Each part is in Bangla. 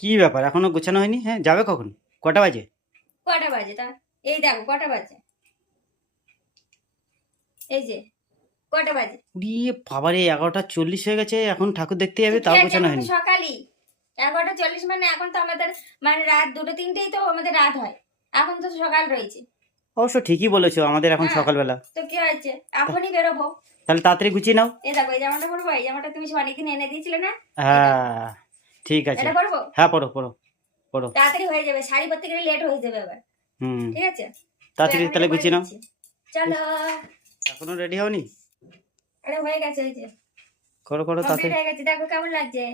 কি ব্যাপার? এখনও গোছানো হয়নি? হ্যাঁ যাবে কখন? কটা বাজে? কটা বাজে তা? এই দেখো কটা বাজে? এই যে কটা বাজে? উড়িয়ে বাবারে এগারোটা চল্লিশ হয়ে গেছে এখন ঠাকুর দেখতে যাবে তাও গোছানো হয়নি। সকালই। এগারোটা চল্লিশ মানে এখন তো আমাদের মানে রাত দুটো তিনটেই তো আমাদের রাত হয়। এখন তো সকাল রয়েছে। অবশ্য ঠিকই বলেছ আমাদের এখন হ্যাঁ। সকালবেলা। তো কি হয়েছে? এখনই বেরোবো। তাহলে তাড়াতাড়ি গুছিয়ে নাও। এই দেখো এই জামাটা পরবো এই জামাটা তুমি অনেকদিন এনে দিয়েছিলে না? হ্যাঁ। ঠিক আছে। এটা করব হ্যাঁ পড়ো পড়ো পড়ো। তাড়াতাড়ি হয়ে যাবে শাড়ি পরতে গেলে লেট হয়ে যাবে এবার হুম। ঠিক আছে? তাড়াতাড়ি তাহলে গুছিয়ে নাও। চলো। এখনও রেডি হওনি? এটা হয়ে গেছে এই যে। করো করো তাড়াতাড়ি। হয়ে গেছে দেখো কেমন লাগছে।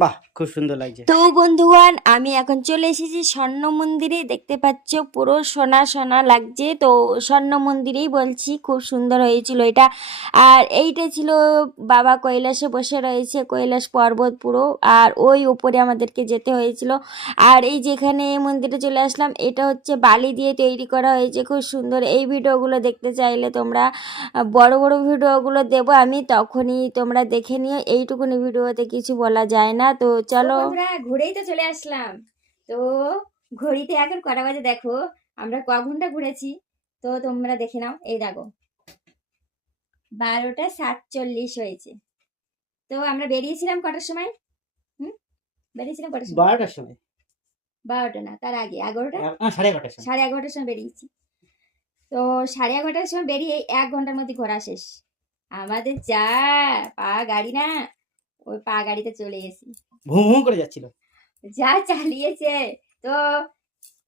বাহ। খুব সুন্দর লাগছে। তো বন্ধুগণ আমি এখন চলে এসেছি স্বর্ণ মন্দিরে। দেখতে পাচ্ছ পুরো সোনা সোনা লাগছে। তো স্বর্ণ মন্দিরেই বলছি খুব সুন্দর হয়েছিল এটা। আর এইটা ছিল বাবা কৈলাসে বসে রয়েছে কৈলাস পর্বত পুরো। আর ওই উপরে আমাদেরকে যেতে হয়েছিল। আর এই যেখানে এই মন্দিরে চলে আসলাম এটা হচ্ছে বালি দিয়ে তৈরি করা হয়েছে। খুব সুন্দর। এই ভিডিওগুলো দেখতে চাইলে তোমরা বড় বড় ভিডিওগুলো দেবো। আমি তখনই তোমরা দেখে নিও। এইটুকুনি ভিডিওতে কিছু বলা যায় না। তো তো চলো। ঘুরেই তো চলে আসলাম। তো ঘড়িতে এখন কটা বাজে দেখো? আমরা ক ঘণ্টা ঘুরেছি? তো তোমরা দেখে নাও। এই দেখো। বারোটা সাতচল্লিশ হয়েছে। তো আমরা বেরিয়েছিলাম কটার সময়? হুম? বেরিয়েছিলাম কটার সময়? বারোটার সময়। বারোটা না তার আগে। এগারোটা? সাড়ে এগারোটার সময়। সাড়ে এগারোটার সময় বেরিয়েছি। তো সাড়ে এগারোটার সময় বেরিয়ে এই এক ঘণ্টার মধ্যে ঘোরা শেষ। আমাদের যা পা গাড়ি না। ওই পা গাড়িতে চলে গেছি ভুম ভুম করে যাচ্ছিল। যা চালিয়েছে। তো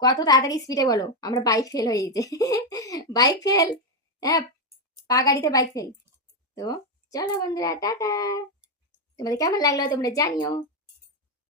কত তাড়াতাড়ি স্পিডে বলো আমরা বাইক ফেল হয়ে গেছে। বাইক ফেল হ্যাঁ পা গাড়িতে বাইক ফেল তো চলো বন্ধুরা টাটা। তোমাদের কেমন লাগল তোমরা জানিও।